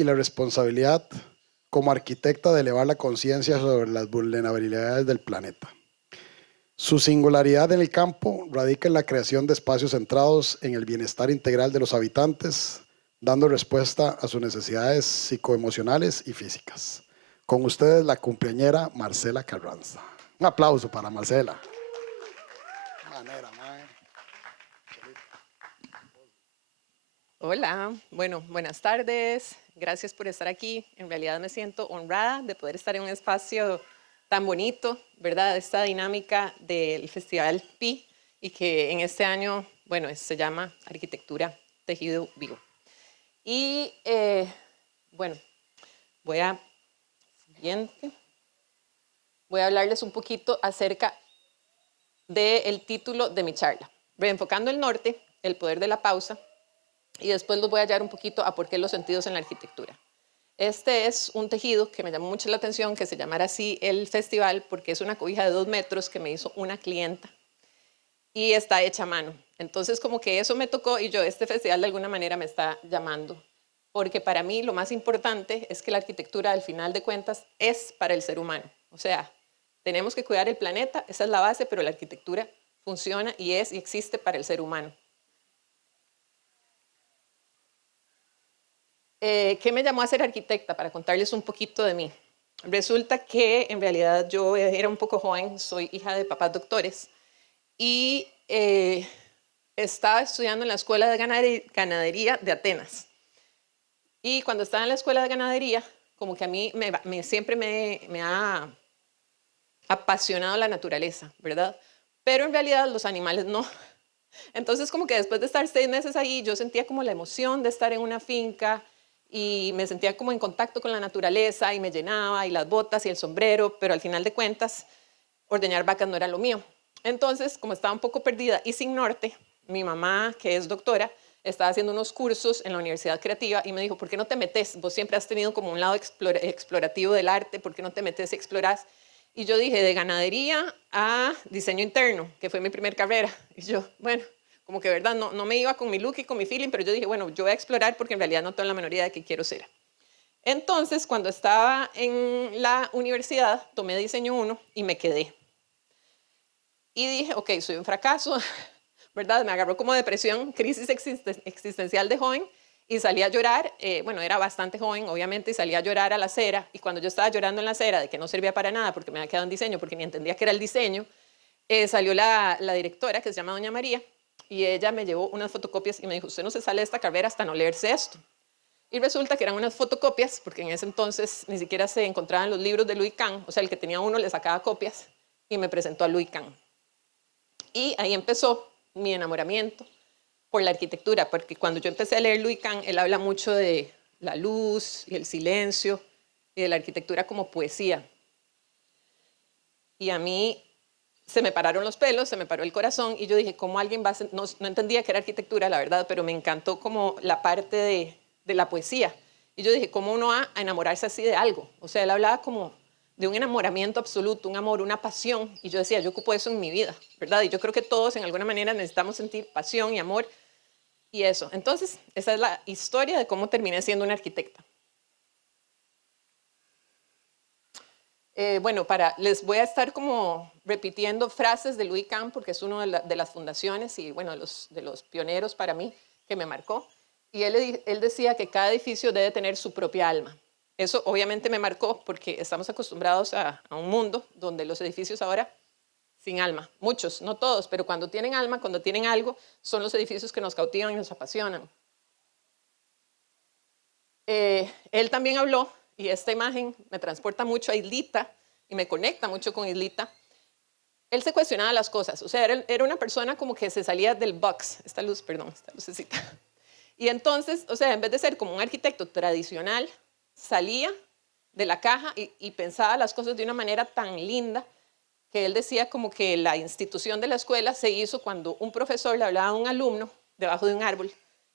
y la responsabilidad como arquitecta de elevar la conciencia sobre las vulnerabilidades del planeta. Su singularidad en el campo radica en la creación de espacios centrados en el bienestar integral de los habitantes, dando respuesta a sus necesidades psicoemocionales y físicas. Con ustedes, la cumpleañera Marcela Carranza. Un aplauso para Marcela. Manera, mae. Hola, bueno, buenas tardes. Gracias por estar aquí. En realidad me siento honrada de poder estar en un espacio tan bonito, ¿verdad? Esta dinámica del Festival PI y que en este año, bueno, se llama Arquitectura Tejido Vivo. Y bueno, voy a hablarles un poquito acerca del título de mi charla, Reenfocando el Norte, el poder de la pausa. Y después los voy a hallar un poquito a por qué los sentidos en la arquitectura. Este es un tejido que me llamó mucho la atención, que se llamara así el festival, porque es una cobija de 2 metros que me hizo una clienta y está hecha a mano. Entonces como que eso me tocó y yo, este festival de alguna manera me está llamando, porque para mí lo más importante es que la arquitectura al final de cuentas es para el ser humano. O sea, tenemos que cuidar el planeta, esa es la base, pero la arquitectura funciona y es y existe para el ser humano. ¿Qué me llamó a ser arquitecta? Para contarles un poquito de mí. Resulta que en realidad yo era un poco joven, soy hija de papás doctores y estaba estudiando en la Escuela de Ganadería de Atenas. Y cuando estaba en la Escuela de Ganadería, como que a mí siempre me ha apasionado la naturaleza, ¿verdad? Pero en realidad los animales no. Entonces como que después de estar 6 meses ahí, yo sentía como la emoción de estar en una finca y me sentía como en contacto con la naturaleza y me llenaba y las botas y el sombrero, pero al final de cuentas ordeñar vacas no era lo mío. Entonces, como estaba un poco perdida y sin norte, mi mamá, que es doctora, estaba haciendo unos cursos en la Universidad Creativa y me dijo, ¿por qué no te metes? Vos siempre has tenido como un lado explorativo del arte, ¿por qué no te metes y explorás? Y yo dije, de ganadería a diseño interno, que fue mi primer carrera. Y yo, bueno, como que verdad, no me iba con mi look y con mi feeling, pero yo dije, bueno, yo voy a explorar porque en realidad no tengo la menor idea de qué quiero ser. Entonces, cuando estaba en la universidad, tomé diseño 1 y me quedé. Y dije, ok, soy un fracaso, ¿verdad? Me agarró como depresión, crisis existencial de joven y salí a llorar. Bueno, era bastante joven, obviamente, y salí a llorar a la acera. Y cuando yo estaba llorando en la acera de que no servía para nada porque me había quedado en diseño, porque ni entendía qué era el diseño, salió la directora, que se llama Doña María, y ella me llevó unas fotocopias y me dijo, usted no se sale de esta carrera hasta no leerse esto. Y resulta que eran unas fotocopias, porque en ese entonces ni siquiera se encontraban los libros de Louis Kahn, o sea, el que tenía uno le sacaba copias y me presentó a Louis Kahn. Y ahí empezó mi enamoramiento por la arquitectura, porque cuando yo empecé a leer Louis Kahn, él habla mucho de la luz y el silencio y de la arquitectura como poesía. Y a mí se me pararon los pelos, se me paró el corazón y yo dije, ¿cómo alguien va a no entendía que era arquitectura, la verdad, pero me encantó como la parte de la poesía. Y yo dije, ¿cómo uno va a enamorarse así de algo? O sea, él hablaba como de un enamoramiento absoluto, un amor, una pasión. Y yo decía, yo ocupo eso en mi vida, ¿verdad? Y yo creo que todos en alguna manera necesitamos sentir pasión y amor y eso. Entonces, esa es la historia de cómo terminé siendo una arquitecta. Bueno, les voy a estar como repitiendo frases de Louis Kahn porque es uno de las fundaciones y bueno, de los pioneros para mí que me marcó. Y él decía que cada edificio debe tener su propia alma. Eso obviamente me marcó porque estamos acostumbrados a un mundo donde los edificios ahora sin alma, muchos, no todos, pero cuando tienen alma, cuando tienen algo, son los edificios que nos cautivan y nos apasionan. Él también habló, y esta imagen me transporta mucho a Islita y me conecta mucho con Islita. Él se cuestionaba las cosas, o sea, era una persona como que se salía del box, esta lucecita. Y entonces, o sea, en vez de ser como un arquitecto tradicional, salía de la caja y pensaba las cosas de una manera tan linda que él decía como que la institución de la escuela se hizo cuando un profesor le hablaba a un alumno debajo de un árbol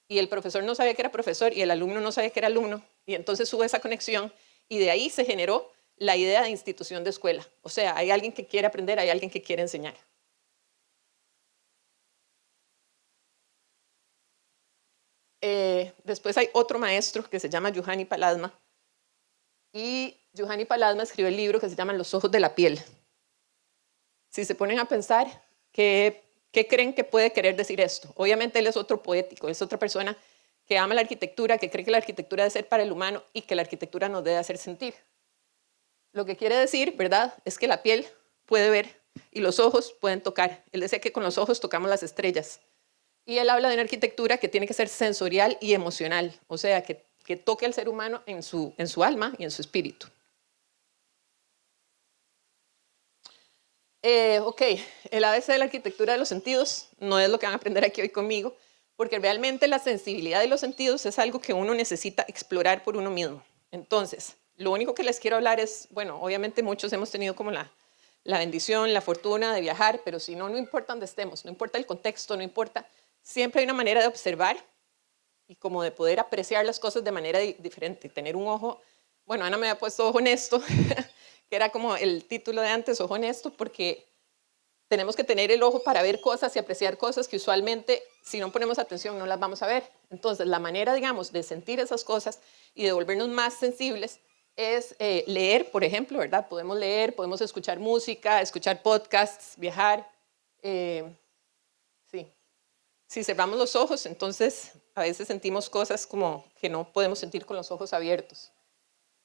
y el profesor no sabía que era profesor y el alumno no sabía que era alumno y entonces hubo esa conexión y de ahí se generó la idea de institución de escuela. O sea, hay alguien que quiere aprender, hay alguien que quiere enseñar. Después hay otro maestro que se llama Juhani Paladma. Y Juhani Paladma escribió el libro que se llama Los ojos de la piel. Si se ponen a pensar, ¿qué creen que puede querer decir esto? Obviamente él es otro poético, es otra persona que ama la arquitectura, que cree que la arquitectura debe ser para el humano y que la arquitectura nos debe hacer sentir. Lo que quiere decir, ¿verdad?, es que la piel puede ver y los ojos pueden tocar. Él decía que con los ojos tocamos las estrellas. Y él habla de una arquitectura que tiene que ser sensorial y emocional, o sea, que toque al ser humano en su alma y en su espíritu. Ok, el ABC de la arquitectura de los sentidos no es lo que van a aprender aquí hoy conmigo, porque realmente la sensibilidad de los sentidos es algo que uno necesita explorar por uno mismo. Entonces, lo único que les quiero hablar es, bueno, obviamente muchos hemos tenido como la bendición, la fortuna de viajar, pero si no, no importa dónde estemos, no importa el contexto, no importa, siempre hay una manera de observar y como de poder apreciar las cosas de manera diferente, tener un ojo, bueno, Ana me había puesto ojo honesto, que era como el título de antes, ojo honesto, porque tenemos que tener el ojo para ver cosas y apreciar cosas que usualmente, si no ponemos atención, no las vamos a ver. Entonces, la manera, digamos, de sentir esas cosas y de volvernos más sensibles es leer, por ejemplo, ¿verdad? Podemos leer, podemos escuchar música, escuchar podcasts, viajar. Sí. Si cerramos los ojos, entonces a veces sentimos cosas como que no podemos sentir con los ojos abiertos.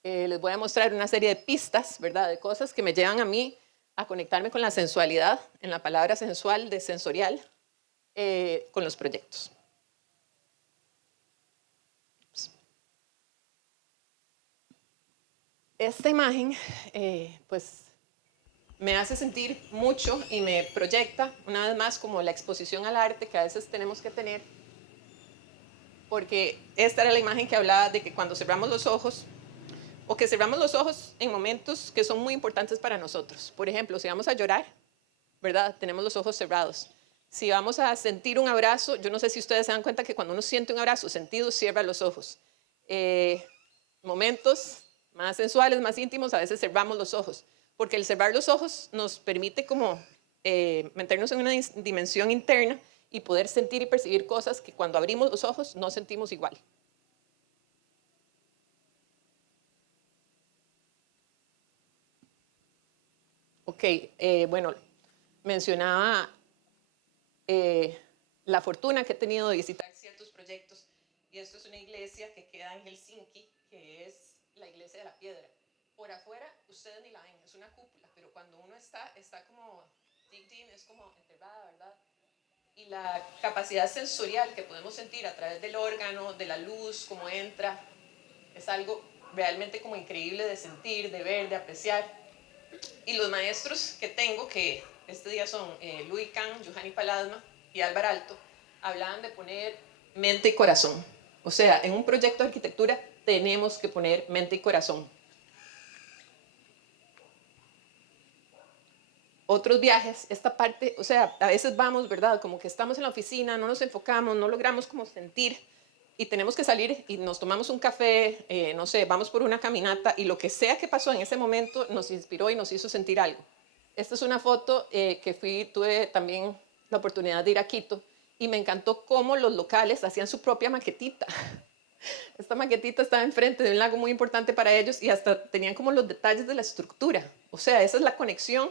Les voy a mostrar una serie de pistas, ¿verdad? De cosas que me llevan a mí a conectarme con la sensualidad, en la palabra sensual de sensorial, con los proyectos. Esta imagen, pues, me hace sentir mucho y me proyecta, una vez más, como la exposición al arte que a veces tenemos que tener, porque esta era la imagen que hablaba de que cuando cerramos los ojos, o que cerramos los ojos en momentos que son muy importantes para nosotros. Por ejemplo, si vamos a llorar, ¿verdad? Tenemos los ojos cerrados. Si vamos a sentir un abrazo, yo no sé si ustedes se dan cuenta que cuando uno siente un abrazo sentido, cierra los ojos. Momentos más sensuales, más íntimos, a veces cerramos los ojos, porque el cerrar los ojos nos permite como meternos en una dimensión interna y poder sentir y percibir cosas que cuando abrimos los ojos no sentimos igual. Ok, bueno, mencionaba la fortuna que he tenido de visitar ciertos proyectos, y esto es una iglesia que queda en Helsinki, que es la iglesia de la piedra. Por afuera ustedes ni la ven, es una cúpula, pero cuando uno está como digged in, es como enterrada, ¿verdad? Y la capacidad sensorial que podemos sentir a través del órgano, de la luz, cómo entra, es algo realmente como increíble de sentir, de ver, de apreciar. Y los maestros que tengo, que este día son Louis Kahn, Juhani Paladma y Álvaro Alto, hablaban de poner mente y corazón. O sea, en un proyecto de arquitectura tenemos que poner mente y corazón. Otros viajes, esta parte, o sea, a veces vamos, ¿verdad? Como que estamos en la oficina, no nos enfocamos, no logramos como sentir y tenemos que salir y nos tomamos un café, no sé, vamos por una caminata y lo que sea que pasó en ese momento nos inspiró y nos hizo sentir algo. Esta es una foto que tuve también la oportunidad de ir a Quito y me encantó cómo los locales hacían su propia maquetita. Esta maquetita estaba enfrente de un lago muy importante para ellos y hasta tenían como los detalles de la estructura. O sea, esa es la conexión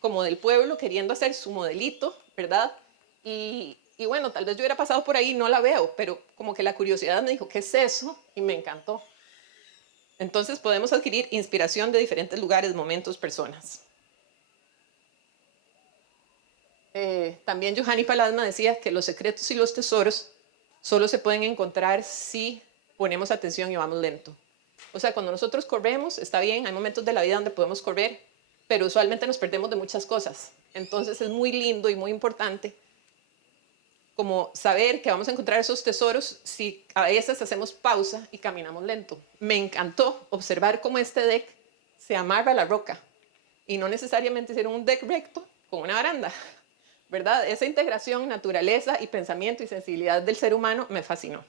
como del pueblo queriendo hacer su modelito, ¿verdad? Y bueno, tal vez yo hubiera pasado por ahí y no la veo, pero como que la curiosidad me dijo, ¿qué es eso? Y me encantó. Entonces podemos adquirir inspiración de diferentes lugares, momentos, personas. También Juhani Paladma decía que los secretos y los tesoros solo se pueden encontrar si ponemos atención y vamos lento. O sea, cuando nosotros corremos, está bien, hay momentos de la vida donde podemos correr, pero usualmente nos perdemos de muchas cosas. Entonces es muy lindo y muy importante como saber que vamos a encontrar esos tesoros si a veces hacemos pausa y caminamos lento. Me encantó observar cómo este deck se amarra a la roca y no necesariamente ser un deck recto con una baranda, ¿verdad? Esa integración, naturaleza y pensamiento y sensibilidad del ser humano me fascinó.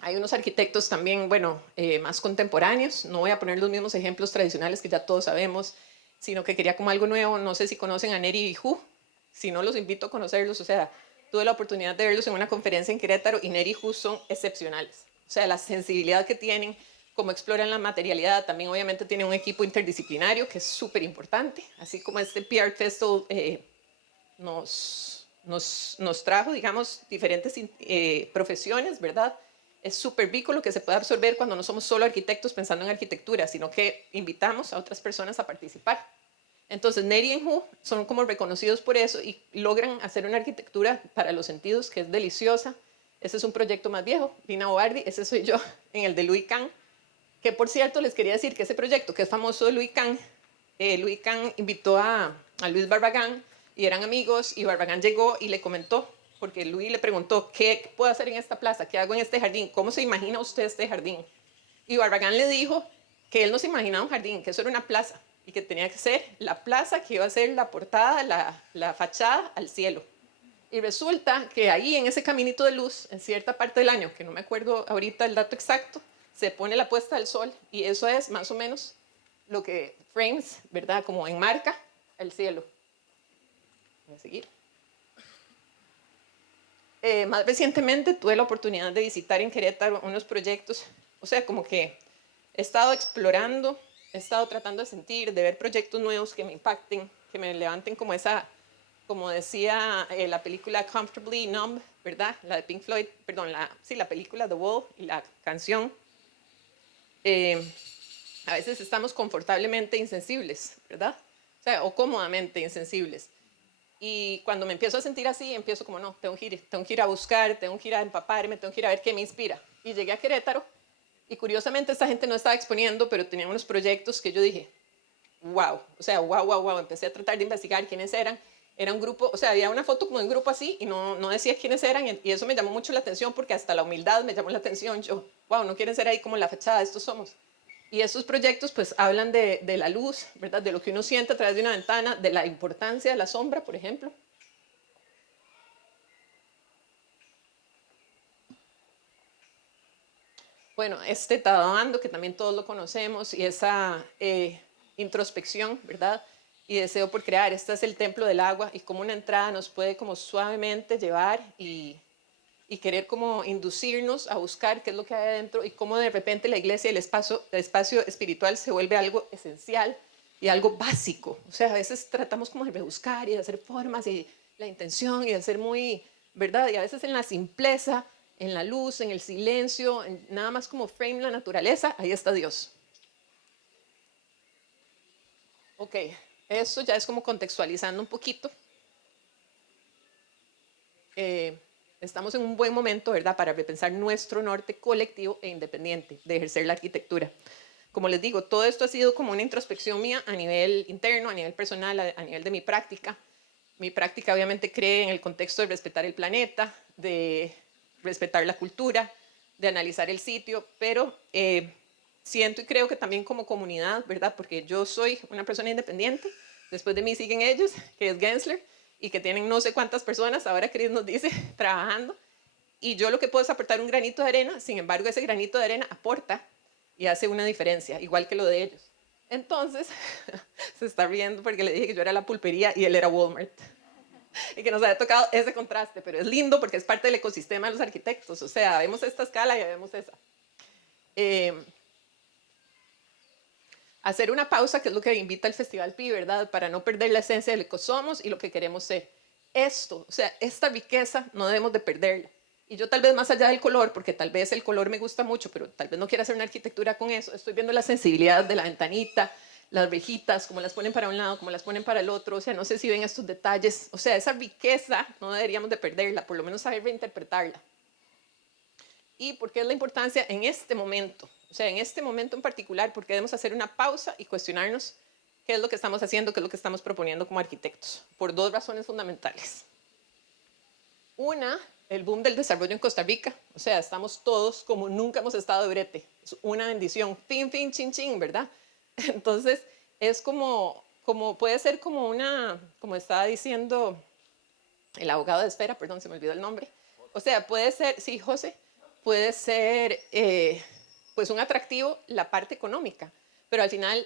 Hay unos arquitectos también, bueno, más contemporáneos. No voy a poner los mismos ejemplos tradicionales que ya todos sabemos, sino que quería como algo nuevo. No sé si conocen a Neri y Hu. Si no, los invito a conocerlos. O sea, tuve la oportunidad de verlos en una conferencia en Querétaro y Neri y Hu son excepcionales. O sea, la sensibilidad que tienen, cómo exploran la materialidad, también obviamente tienen un equipo interdisciplinario que es súper importante, así como este PR Festival nos trajo, digamos, diferentes profesiones, ¿verdad? Es súper rico lo que se puede absorber cuando no somos solo arquitectos pensando en arquitectura, sino que invitamos a otras personas a participar. Entonces, Neri y Hu son como reconocidos por eso y logran hacer una arquitectura para los sentidos que es deliciosa. Ese es un proyecto más viejo, Lina Bobardi, ese soy yo en el de Louis Kahn, que por cierto les quería decir que ese proyecto que es famoso de Louis Kahn invitó a Luis Barragán y eran amigos y Barragán llegó y le comentó, porque Luis le preguntó, ¿qué puedo hacer en esta plaza? ¿Qué hago en este jardín? ¿Cómo se imagina usted este jardín? Y Barragán le dijo que él no se imaginaba un jardín, que eso era una plaza y que tenía que ser la plaza que iba a ser la portada, la fachada al cielo. Y resulta que ahí en ese caminito de luz, en cierta parte del año, que no me acuerdo ahorita el dato exacto, se pone la puesta del sol y eso es más o menos lo que frames, ¿verdad? Como enmarca el cielo. Voy a seguir. Más recientemente tuve la oportunidad de visitar en Querétaro unos proyectos, o sea, como que he estado explorando, he estado tratando de sentir, de ver proyectos nuevos que me impacten, que me levanten como esa, como decía la película Comfortably Numb, ¿verdad? La de Pink Floyd, perdón, la película The Wall y la canción. A veces estamos confortablemente insensibles, ¿verdad? O sea, o cómodamente insensibles. Y cuando me empiezo a sentir así, empiezo como, no, tengo que ir a buscar, tengo que ir a empaparme, tengo que ir a ver qué me inspira. Y llegué a Querétaro y curiosamente esta gente no estaba exponiendo, pero tenían unos proyectos que yo dije, wow, o sea, wow. Empecé a tratar de investigar quiénes eran. Era un grupo, o sea, había una foto como de un grupo así y no decía quiénes eran y eso me llamó mucho la atención porque hasta la humildad me llamó la atención. Yo, wow, no quieren ser ahí como la fachada, estos somos. Y esos proyectos pues hablan de la luz, ¿verdad? De lo que uno siente a través de una ventana, de la importancia de la sombra, por ejemplo. Bueno, este Tadabando, que también todos lo conocemos, y esa introspección, ¿verdad? Y deseo por crear. Este es el templo del agua y como una entrada nos puede como suavemente llevar y querer como inducirnos a buscar qué es lo que hay adentro y cómo de repente la iglesia y el espacio espiritual se vuelve algo esencial y algo básico. O sea, a veces tratamos como de rebuscar y de hacer formas y la intención y de ser muy, ¿verdad? Y a veces en la simpleza, en la luz, en el silencio, en nada más como frame la naturaleza, ahí está Dios. Ok, eso ya es como contextualizando un poquito. Estamos en un buen momento, ¿verdad?, para repensar nuestro norte colectivo e independiente de ejercer la arquitectura. Como les digo, todo esto ha sido como una introspección mía a nivel interno, a nivel personal, a nivel de mi práctica. Mi práctica obviamente cree en el contexto de respetar el planeta, de respetar la cultura, de analizar el sitio, pero siento y creo que también como comunidad, ¿verdad?, porque yo soy una persona independiente, después de mí siguen ellos, que es Gensler, y que tienen no sé cuántas personas, ahora Chris nos dice, trabajando, y yo lo que puedo es aportar un granito de arena, sin embargo ese granito de arena aporta y hace una diferencia, igual que lo de ellos. Entonces, se está riendo porque le dije que yo era la pulpería y él era Walmart. Y que nos había tocado ese contraste, pero es lindo porque es parte del ecosistema de los arquitectos, o sea, vemos esta escala y vemos esa. Hacer una pausa, que es lo que invita el Festival Pi, ¿verdad? Para no perder la esencia de lo que somos y lo que queremos ser. Esto, o sea, esta riqueza no debemos de perderla. Y yo tal vez más allá del color, porque tal vez el color me gusta mucho, pero tal vez no quiera hacer una arquitectura con eso, estoy viendo la sensibilidad de la ventanita, las rejitas, cómo las ponen para un lado, cómo las ponen para el otro, o sea, no sé si ven estos detalles, o sea, esa riqueza no deberíamos de perderla, por lo menos saber reinterpretarla. ¿Y por qué es la importancia en este momento? O sea, en este momento en particular, porque debemos hacer una pausa y cuestionarnos qué es lo que estamos haciendo, qué es lo que estamos proponiendo como arquitectos, por dos razones fundamentales. Una, el boom del desarrollo en Costa Rica. O sea, estamos todos como nunca hemos estado de brete. Es una bendición. Fin, fin, chin, chin, ¿verdad? Entonces, es como puede ser como una, como estaba diciendo el abogado de esfera, perdón, se me olvidó el nombre. O sea, puede ser, sí, José, puede ser pues un atractivo la parte económica, pero al final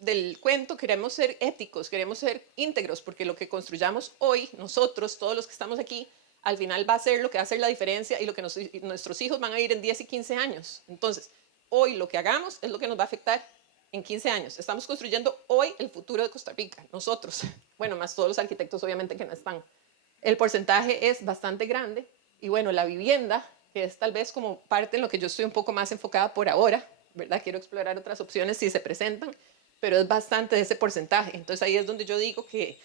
del cuento queremos ser éticos, queremos ser íntegros, porque lo que construyamos hoy, nosotros, todos los que estamos aquí, al final va a ser lo que va a hacer la diferencia y lo que nuestros hijos van a vivir en 10 y 15 años. Entonces, hoy lo que hagamos es lo que nos va a afectar en 15 años. Estamos construyendo hoy el futuro de Costa Rica, nosotros. Bueno, más todos los arquitectos obviamente que no están. El porcentaje es bastante grande y bueno, la vivienda, que es tal vez como parte en lo que yo estoy un poco más enfocada por ahora, ¿verdad? Quiero explorar otras opciones si se presentan, pero es bastante de ese porcentaje. Entonces ahí es donde yo digo que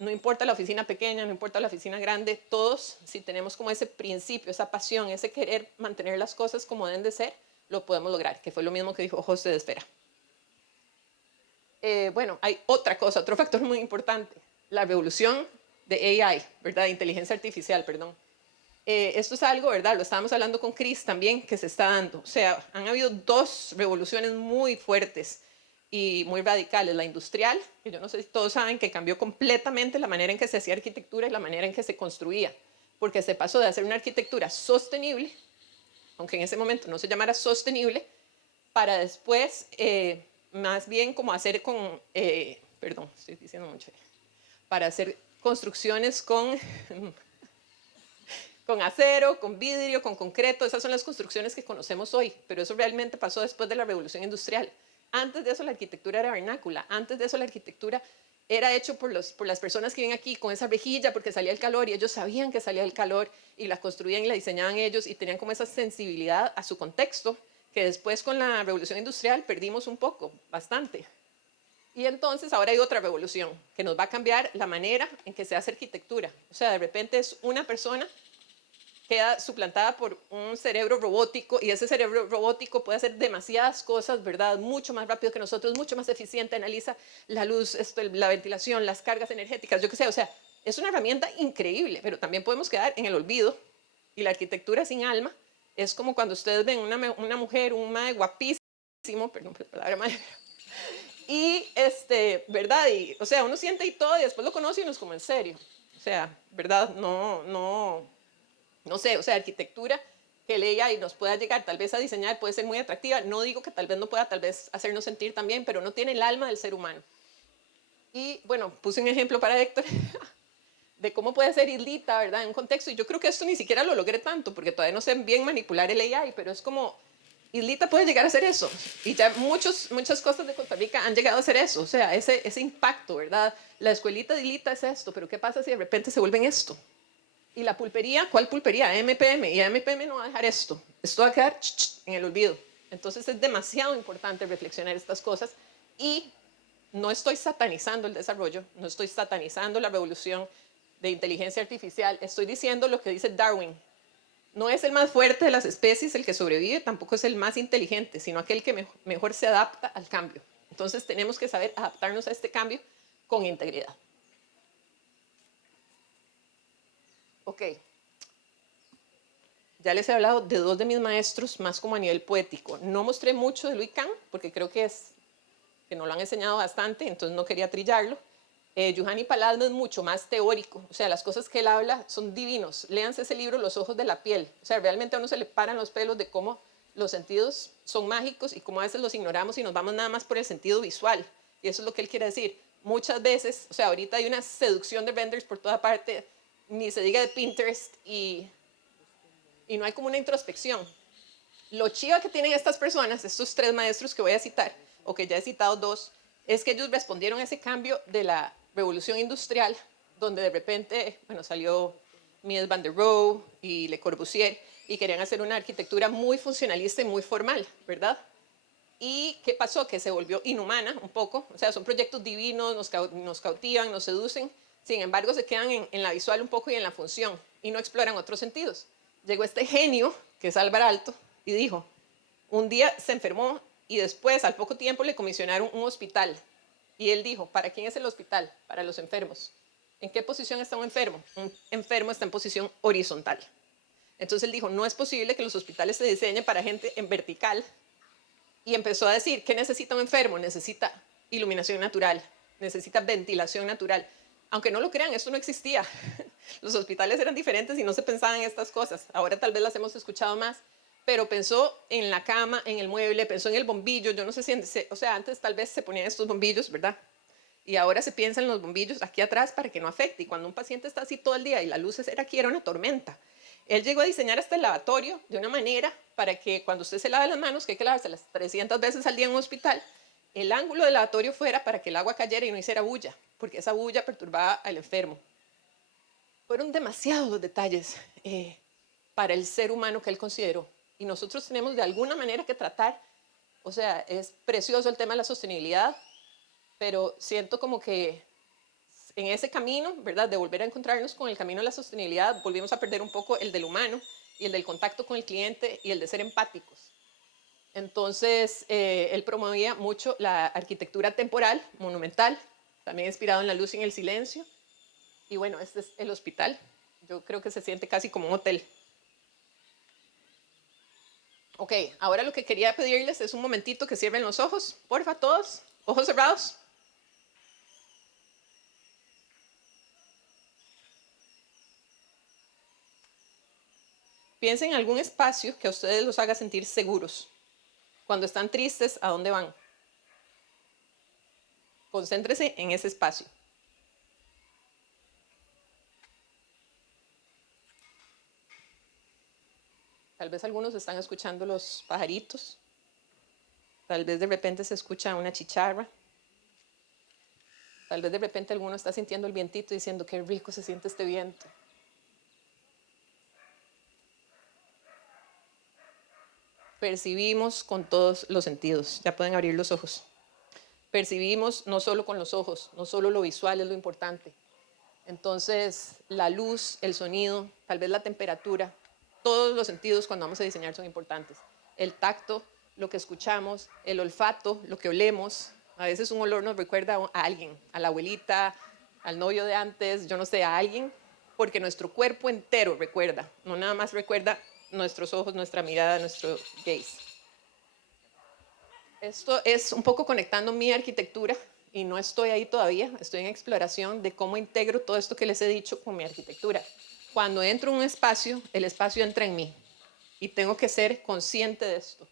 no importa la oficina pequeña, no importa la oficina grande, todos, si tenemos como ese principio, esa pasión, ese querer mantener las cosas como deben de ser, lo podemos lograr, que fue lo mismo que dijo José de Esfera. Bueno, hay otra cosa, otro factor muy importante, la revolución de AI, ¿verdad? De inteligencia artificial, perdón. Esto es algo, ¿verdad? Lo estábamos hablando con Chris también, que se está dando. O sea, han habido dos revoluciones muy fuertes y muy radicales. La industrial, que yo no sé si todos saben que cambió completamente la manera en que se hacía arquitectura y la manera en que se construía, porque se pasó de hacer una arquitectura sostenible, aunque en ese momento no se llamara sostenible, para después más bien como hacer con, perdón, estoy diciendo mucho, para hacer construcciones con acero, con vidrio, con concreto. Esas son las construcciones que conocemos hoy, pero eso realmente pasó después de la revolución industrial. Antes de eso la arquitectura era vernácula, antes de eso la arquitectura era hecho por las personas que viven aquí con esa rejilla porque salía el calor y ellos sabían que salía el calor y la construían y la diseñaban ellos y tenían como esa sensibilidad a su contexto que después con la revolución industrial perdimos un poco, bastante. Y entonces ahora hay otra revolución que nos va a cambiar la manera en que se hace arquitectura. O sea, de repente es una persona queda suplantada por un cerebro robótico y ese cerebro robótico puede hacer demasiadas cosas, ¿verdad? Mucho más rápido que nosotros, mucho más eficiente, analiza la luz, la ventilación, las cargas energéticas, yo qué sé, o sea, es una herramienta increíble, pero también podemos quedar en el olvido y la arquitectura sin alma es como cuando ustedes ven una mujer, un mae guapísimo, perdón por la palabra mae, y ¿verdad? Y, o sea, uno siente y todo y después lo conoce y uno es como en serio, o sea, ¿verdad? No sé, o sea, arquitectura que el AI nos pueda llegar tal vez a diseñar puede ser muy atractiva. No digo que tal vez no pueda tal vez hacernos sentir también, pero no tiene el alma del ser humano. Y bueno, puse un ejemplo para Héctor de cómo puede ser Islita, ¿verdad? En un contexto. Y yo creo que esto ni siquiera lo logré tanto porque todavía no sé bien manipular el AI, pero es como Islita puede llegar a hacer eso. Y ya muchas cosas de Costa Rica han llegado a hacer eso. O sea, ese impacto, ¿verdad? La escuelita de Islita es esto, pero ¿qué pasa si de repente se vuelven esto? Y la pulpería, ¿cuál pulpería? AMPM. Y AMPM no va a dejar esto. Esto va a quedar en el olvido. Entonces es demasiado importante reflexionar estas cosas y no estoy satanizando el desarrollo, no estoy satanizando la revolución de inteligencia artificial, estoy diciendo lo que dice Darwin. No es el más fuerte de las especies el que sobrevive, tampoco es el más inteligente, sino aquel que mejor se adapta al cambio. Entonces tenemos que saber adaptarnos a este cambio con integridad. Ok, ya les he hablado de dos de mis maestros, más como a nivel poético. No mostré mucho de Louis Kahn, porque creo que no lo han enseñado bastante, entonces no quería trillarlo. Juhani Paladno es mucho más teórico, o sea, las cosas que él habla son divinos. Léanse ese libro, Los ojos de la piel. O sea, realmente a uno se le paran los pelos de cómo los sentidos son mágicos y cómo a veces los ignoramos y nos vamos nada más por el sentido visual. Y eso es lo que él quiere decir. Muchas veces, o sea, ahorita hay una seducción de renders por toda parte, ni se diga de Pinterest y no hay como una introspección. Lo chiva que tienen estas personas, estos tres maestros que voy a citar, o que ya he citado dos, es que ellos respondieron a ese cambio de la revolución industrial, donde de repente, bueno, salió Mies van der Rohe y Le Corbusier, y querían hacer una arquitectura muy funcionalista y muy formal, ¿verdad? ¿Y qué pasó? Que se volvió inhumana un poco, o sea, son proyectos divinos, nos cautivan, nos seducen, sin embargo se quedan en la visual un poco y en la función, y no exploran otros sentidos. Llegó este genio, que es Álvar Aalto, y dijo, un día se enfermó y después, al poco tiempo, le comisionaron un hospital. Y él dijo, ¿para quién es el hospital? Para los enfermos. ¿En qué posición está un enfermo? Un enfermo está en posición horizontal. Entonces él dijo, no es posible que los hospitales se diseñen para gente en vertical. Y empezó a decir, ¿qué necesita un enfermo? Necesita iluminación natural, necesita ventilación natural. Aunque no lo crean, esto no existía. Los hospitales eran diferentes y no se pensaban en estas cosas. Ahora tal vez las hemos escuchado más, pero pensó en la cama, en el mueble, pensó en el bombillo. Yo no sé si, o sea, antes tal vez se ponían estos bombillos, ¿verdad? Y ahora se piensa en los bombillos aquí atrás para que no afecte. Y cuando un paciente está así todo el día y la luz era aquí, era una tormenta. Él llegó a diseñar hasta el lavatorio de una manera para que cuando usted se lave las manos, que hay que lavarse las 300 veces al día en un hospital, el ángulo del lavatorio fuera para que el agua cayera y no hiciera bulla, porque esa bulla perturbaba al enfermo. Fueron demasiados los detalles para el ser humano que él consideró. Y nosotros tenemos de alguna manera que tratar, o sea, es precioso el tema de la sostenibilidad, pero siento como que en ese camino, ¿verdad?, de volver a encontrarnos con el camino de la sostenibilidad, volvimos a perder un poco el del humano y el del contacto con el cliente y el de ser empáticos. Entonces, él promovía mucho la arquitectura temporal, monumental, también inspirado en la luz y en el silencio. Y bueno, este es el hospital. Yo creo que se siente casi como un hotel. Ok, ahora lo que quería pedirles es un momentito que cierren los ojos. Porfa, todos, ojos cerrados. Piensen en algún espacio que a ustedes los haga sentir seguros. Cuando están tristes, ¿a dónde van? Concéntrese en ese espacio. Tal vez algunos están escuchando los pajaritos. Tal vez de repente se escucha una chicharra. Tal vez de repente alguno está sintiendo el vientito diciendo qué rico se siente este viento. Percibimos con todos los sentidos. Ya pueden abrir los ojos. Percibimos no solo con los ojos, no solo lo visual es lo importante. Entonces, la luz, el sonido, tal vez la temperatura, todos los sentidos cuando vamos a diseñar son importantes. El tacto, lo que escuchamos, el olfato, lo que olemos. A veces un olor nos recuerda a alguien, a la abuelita, al novio de antes, yo no sé, a alguien, porque nuestro cuerpo entero recuerda, no nada más recuerda nuestros ojos, nuestra mirada, nuestro gaze. Esto es un poco conectando mi arquitectura y no estoy ahí todavía, estoy en exploración de cómo integro todo esto que les he dicho con mi arquitectura. Cuando entro en un espacio, el espacio entra en mí y tengo que ser consciente de esto.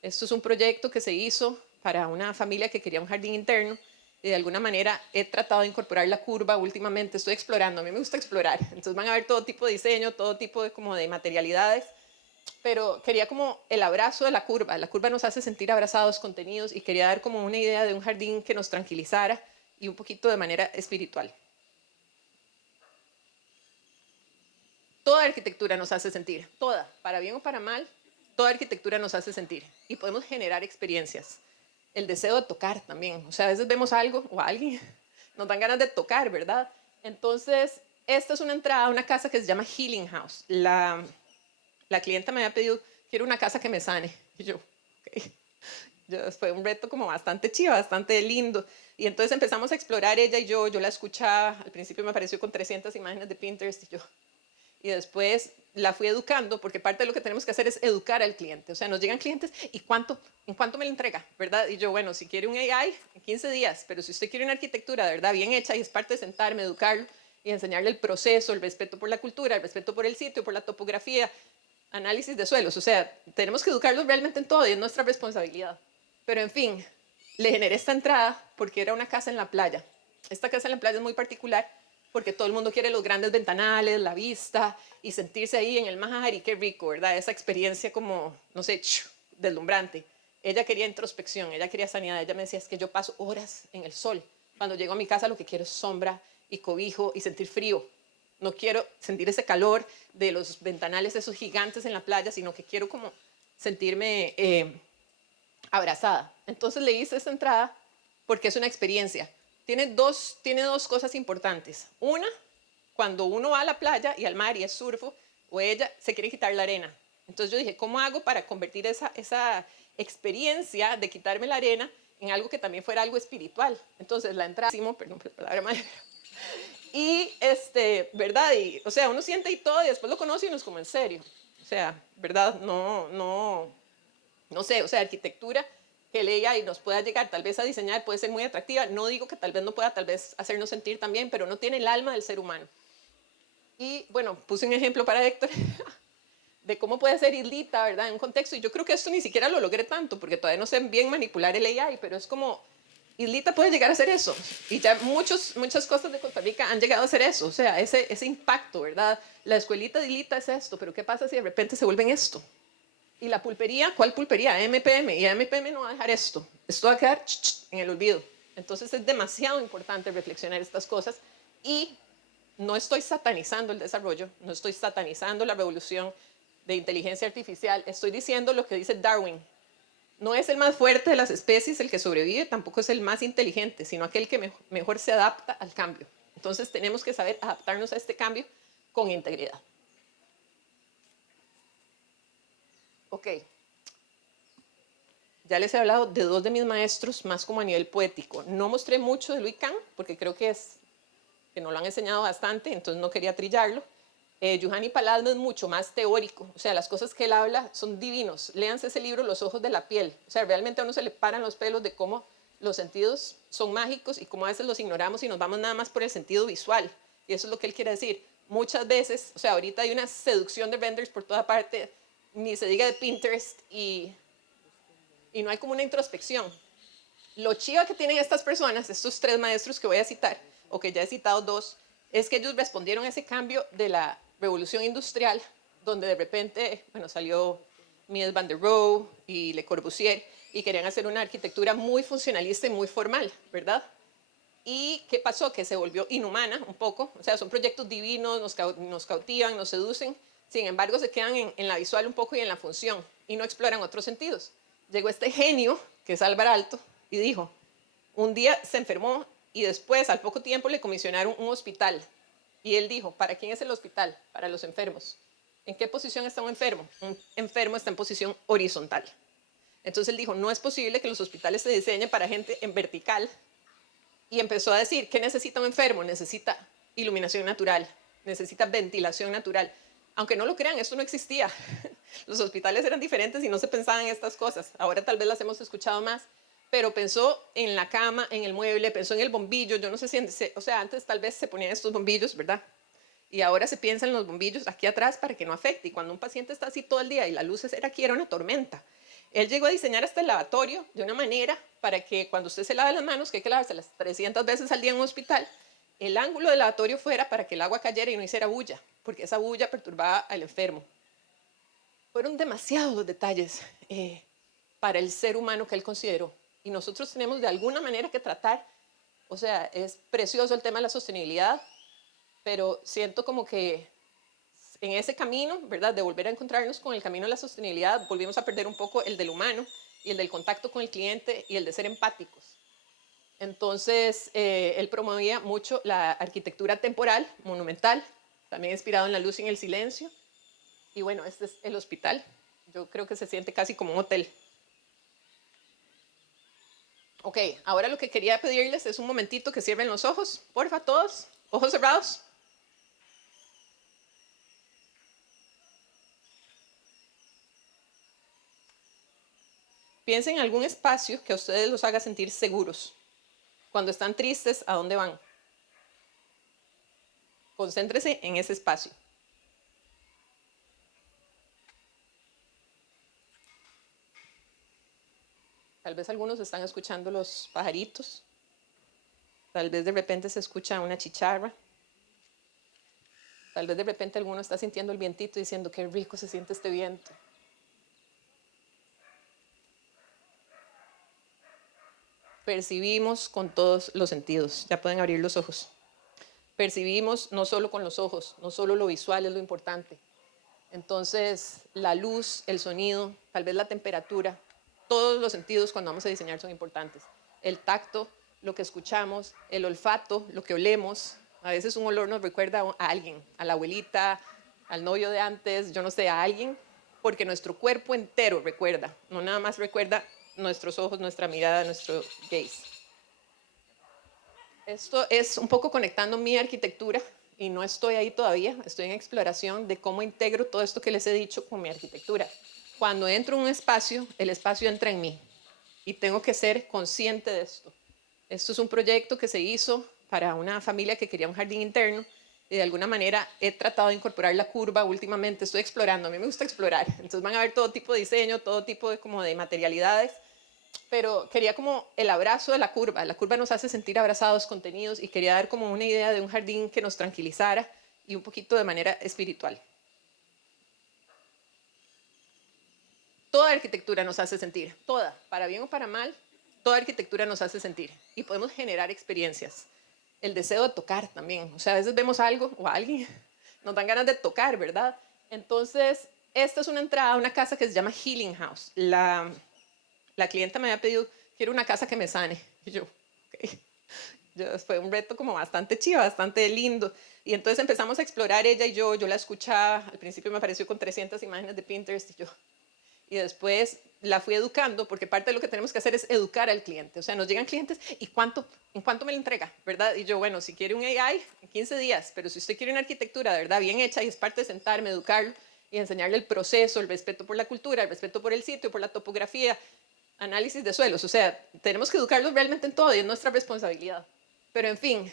Esto es un proyecto que se hizo para una familia que quería un jardín interno y de alguna manera he tratado de incorporar la curva últimamente, estoy explorando, a mí me gusta explorar, entonces van a ver todo tipo de diseño, todo tipo de, como de materialidades, pero quería como el abrazo de la curva nos hace sentir abrazados, contenidos, y quería dar como una idea de un jardín que nos tranquilizara y un poquito de manera espiritual. Toda arquitectura nos hace sentir, toda, para bien o para mal, toda arquitectura nos hace sentir y podemos generar experiencias. El deseo de tocar también, o sea, a veces vemos algo o a alguien, nos dan ganas de tocar, ¿verdad? Entonces, esta es una entrada a una casa que se llama Healing House. La clienta me había pedido, quiero una casa que me sane. Y yo, ok. Fue un reto como bastante chido, bastante lindo. Y entonces empezamos a explorar ella y yo la escuchaba. Al principio me apareció con 300 imágenes de Pinterest y después la fui educando, porque parte de lo que tenemos que hacer es educar al cliente. O sea, nos llegan clientes y ¿en cuánto me lo entrega? ¿Verdad? Y yo, bueno, si quiere un AI, en 15 días, pero si usted quiere una arquitectura de verdad bien hecha y es parte de sentarme, educarlo y enseñarle el proceso, el respeto por la cultura, el respeto por el sitio, por la topografía, análisis de suelos, o sea, tenemos que educarlos realmente en todo y es nuestra responsabilidad. Pero en fin, le generé esta entrada porque era una casa en la playa. Esta casa en la playa es muy particular porque todo el mundo quiere los grandes ventanales, la vista y sentirse ahí en el mar y qué rico, ¿verdad? Esa experiencia como, no sé, deslumbrante. Ella quería introspección, ella quería sanidad, ella me decía, es que yo paso horas en el sol. Cuando llego a mi casa lo que quiero es sombra y cobijo y sentir frío. No quiero sentir ese calor de los ventanales esos gigantes en la playa, sino que quiero como sentirme abrazada. Entonces le hice esta entrada porque es una experiencia. Tiene dos cosas importantes. Una, cuando uno va a la playa y al mar y es surfo, o ella se quiere quitar la arena. Entonces yo dije, ¿cómo hago para convertir esa experiencia de quitarme la arena en algo que también fuera algo espiritual? Entonces la entrada, perdón por la palabra madre, y ¿verdad? Y, o sea, uno siente y todo y después lo conoce y uno es como en serio. O sea, ¿verdad? No sé, o sea, arquitectura que leía y nos pueda llegar tal vez a diseñar puede ser muy atractiva. No digo que tal vez no pueda tal vez hacernos sentir también, pero no tiene el alma del ser humano. Y bueno, puse un ejemplo para Héctor de cómo puede ser islita, ¿verdad? En un contexto. Y yo creo que esto ni siquiera lo logré tanto porque todavía no sé bien manipular el AI, pero es como Islita puede llegar a hacer eso. Y ya muchas cosas de Costa Rica han llegado a hacer eso. O sea, ese impacto, ¿verdad? La escuelita de Islita es esto, pero ¿qué pasa si de repente se vuelven esto? Y la pulpería, ¿cuál pulpería? MPM. Y MPM no va a dejar esto. Esto va a quedar en el olvido. Entonces es demasiado importante reflexionar estas cosas. Y no estoy satanizando el desarrollo, no estoy satanizando la revolución de inteligencia artificial. Estoy diciendo lo que dice Darwin. No es el más fuerte de las especies el que sobrevive, tampoco es el más inteligente, sino aquel que mejor se adapta al cambio. Entonces tenemos que saber adaptarnos a este cambio con integridad. Ok. Ya les he hablado de dos de mis maestros, más como a nivel poético. No mostré mucho de Louis Kahn, porque creo que nos lo han enseñado bastante, entonces no quería trillarlo. Juhani Paladno es mucho más teórico, o sea, las cosas que él habla son divinos. Léanse ese libro, Los ojos de la piel. O sea, realmente a uno se le paran los pelos de cómo los sentidos son mágicos y cómo a veces los ignoramos y nos vamos nada más por el sentido visual. Y eso es lo que él quiere decir. Muchas veces, o sea, ahorita hay una seducción de renders por toda parte, ni se diga de Pinterest, y no hay como una introspección. Lo chiva que tienen estas personas, estos tres maestros que voy a citar, o que ya he citado dos, es que ellos respondieron a ese cambio de la revolución industrial, donde de repente, bueno, salió Mies van der Rohe y Le Corbusier, y querían hacer una arquitectura muy funcionalista y muy formal, ¿verdad? ¿Y qué pasó? Que se volvió inhumana un poco, o sea, son proyectos divinos, nos cautivan, nos seducen, sin embargo se quedan en la visual un poco y en la función, y no exploran otros sentidos. Llegó este genio, que es Álvar Aalto, y dijo, un día se enfermó y después, al poco tiempo, le comisionaron un hospital. Y él dijo, ¿para quién es el hospital? Para los enfermos. ¿En qué posición está un enfermo? Un enfermo está en posición horizontal. Entonces él dijo, no es posible que los hospitales se diseñen para gente en vertical. Y empezó a decir, ¿qué necesita un enfermo? Necesita iluminación natural, necesita ventilación natural. Aunque no lo crean, esto no existía. Los hospitales eran diferentes y no se pensaban en estas cosas. Ahora tal vez las hemos escuchado más, pero pensó en la cama, en el mueble, pensó en el bombillo. Yo no sé si, o sea, antes tal vez se ponían estos bombillos, ¿verdad? Y ahora se piensa en los bombillos aquí atrás para que no afecte. Y cuando un paciente está así todo el día y la luz era aquí, era una tormenta. Él llegó a diseñar hasta el lavatorio de una manera para que cuando usted se lave las manos, que hay que lavarse las 300 veces al día en un hospital, el ángulo del lavatorio fuera para que el agua cayera y no hiciera bulla, porque esa bulla perturbaba al enfermo. Fueron demasiados los detalles para el ser humano que él consideró. Y nosotros tenemos de alguna manera que tratar, o sea, es precioso el tema de la sostenibilidad, pero siento como que en ese camino, ¿verdad?, de volver a encontrarnos con el camino de la sostenibilidad, volvimos a perder un poco el del humano y el del contacto con el cliente y el de ser empáticos. Entonces, él promovía mucho la arquitectura temporal, monumental, también inspirado en la luz y en el silencio. Y bueno, este es el hospital. Yo creo que se siente casi como un hotel. Ok, ahora lo que quería pedirles es un momentito que cierren los ojos. Porfa, todos, ojos cerrados. Piensen en algún espacio que a ustedes los haga sentir seguros. Cuando están tristes, ¿a dónde van? Concéntrese en ese espacio. Tal vez algunos están escuchando los pajaritos. Tal vez de repente se escucha una chicharra. Tal vez de repente alguno está sintiendo el vientito diciendo, qué rico se siente este viento. Percibimos con todos los sentidos. Ya pueden abrir los ojos. Percibimos no solo con los ojos, no solo lo visual es lo importante. Entonces, la luz, el sonido, tal vez la temperatura, todos los sentidos cuando vamos a diseñar son importantes. El tacto, lo que escuchamos, el olfato, lo que olemos. A veces un olor nos recuerda a alguien, a la abuelita, al novio de antes, yo no sé, a alguien, porque nuestro cuerpo entero recuerda, no nada más recuerda nuestros ojos, nuestra mirada, nuestro gaze. Esto es un poco conectando mi arquitectura y no estoy ahí todavía, estoy en exploración de cómo integro todo esto que les he dicho con mi arquitectura. Cuando entro en un espacio, el espacio entra en mí y tengo que ser consciente de esto. Esto es un proyecto que se hizo para una familia que quería un jardín interno y de alguna manera he tratado de incorporar la curva últimamente, estoy explorando, a mí me gusta explorar, entonces van a ver todo tipo de diseño, todo tipo de, como de materialidades pero quería como el abrazo de la curva. La curva nos hace sentir abrazados, contenidos, y quería dar como una idea de un jardín que nos tranquilizara y un poquito de manera espiritual. Toda arquitectura nos hace sentir, toda, para bien o para mal, toda arquitectura nos hace sentir y podemos generar experiencias. El deseo de tocar también, o sea, a veces vemos algo o a alguien, nos dan ganas de tocar, ¿verdad? Entonces, esta es una entrada a una casa que se llama Healing House. La clienta me había pedido, quiero una casa que me sane. Y yo, ok. Fue un reto como bastante chido, bastante lindo. Y entonces empezamos a explorar ella y yo la escuchaba. Al principio me apareció con 300 imágenes de Pinterest y después la fui educando, porque parte de lo que tenemos que hacer es educar al cliente. O sea, nos llegan clientes y ¿en cuánto me lo entrega? ¿Verdad? Y yo, bueno, si quiere un AI, en 15 días, pero si usted quiere una arquitectura de verdad bien hecha, y es parte de sentarme, educarlo y enseñarle el proceso, el respeto por la cultura, el respeto por el sitio, por la topografía, análisis de suelos. O sea, tenemos que educarlos realmente en todo y es nuestra responsabilidad. Pero en fin,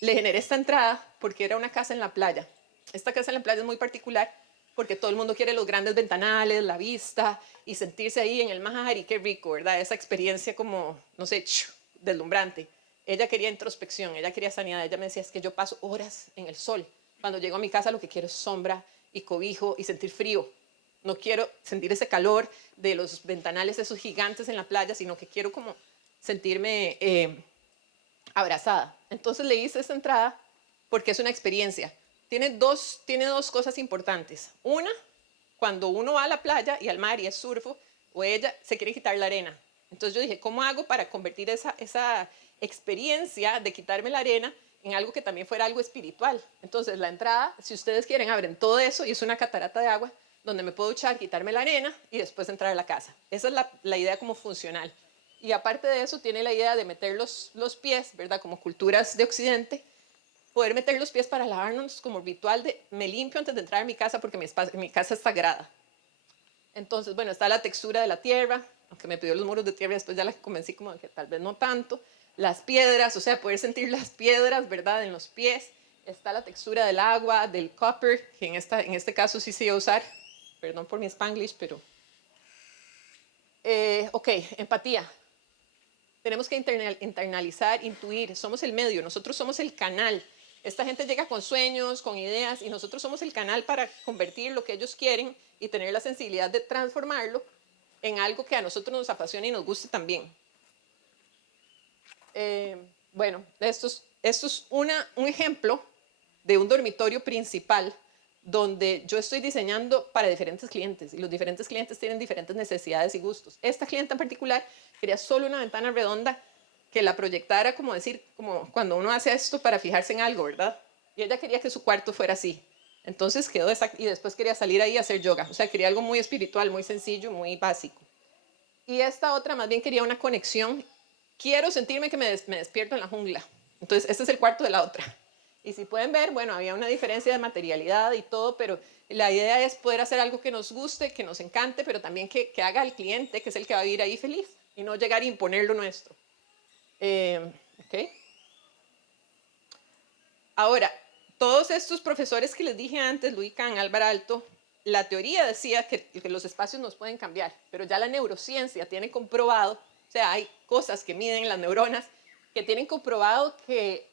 le generé esta entrada porque era una casa en la playa. Esta casa en la playa es muy particular porque todo el mundo quiere los grandes ventanales, la vista y sentirse ahí en el mar y qué rico, ¿verdad? Esa experiencia como, no sé, deslumbrante. Ella quería introspección, ella quería sanidad. Ella me decía, es que yo paso horas en el sol. Cuando llego a mi casa lo que quiero es sombra y cobijo y sentir frío. No quiero sentir ese calor de los ventanales, esos gigantes en la playa, sino que quiero como sentirme abrazada. Entonces le hice esta entrada porque es una experiencia. Tiene dos cosas importantes. Una, cuando uno va a la playa y al mar y es surfo, o ella se quiere quitar la arena. Entonces yo dije, ¿cómo hago para convertir esa experiencia de quitarme la arena en algo que también fuera algo espiritual? Entonces la entrada, si ustedes quieren, abren todo eso y es una catarata de agua donde me puedo duchar, quitarme la arena y después entrar a la casa. Esa es la idea como funcional. Y aparte de eso, tiene la idea de meter los pies, ¿verdad? Como culturas de Occidente, poder meter los pies para lavarnos como ritual de me limpio antes de entrar a mi casa porque mi casa es sagrada. Entonces, bueno, está la textura de la tierra, aunque me pidió los muros de tierra, después ya la convencí como de que tal vez no tanto. Las piedras, o sea, poder sentir las piedras, ¿verdad? En los pies. Está la textura del agua, del copper, que en este caso sí se iba a usar. Perdón por mi Spanglish, pero... ok, empatía. Tenemos que internalizar, intuir. Somos el medio, nosotros somos el canal. Esta gente llega con sueños, con ideas, y nosotros somos el canal para convertir lo que ellos quieren y tener la sensibilidad de transformarlo en algo que a nosotros nos apasione y nos guste también. Bueno, esto es un ejemplo de un dormitorio principal donde yo estoy diseñando para diferentes clientes y los diferentes clientes tienen diferentes necesidades y gustos. Esta clienta en particular quería solo una ventana redonda que la proyectara, como decir, como cuando uno hace esto para fijarse en algo, ¿verdad? Y ella quería que su cuarto fuera así. Entonces quedó y después quería salir ahí a hacer yoga. O sea, quería algo muy espiritual, muy sencillo, muy básico. Y esta otra más bien quería una conexión. Quiero sentirme que me despierto en la jungla. Entonces, este es el cuarto de la otra. Y si pueden ver, bueno, había una diferencia de materialidad y todo, pero la idea es poder hacer algo que nos guste, que nos encante, pero también que haga al cliente, que es el que va a vivir ahí feliz, y no llegar a imponer lo nuestro. Okay. Ahora, todos estos profesores que les dije antes, Louis Kahn, Álvaro Alto, la teoría decía que los espacios nos pueden cambiar, pero ya la neurociencia tiene comprobado, o sea, hay cosas que miden las neuronas que tienen comprobado que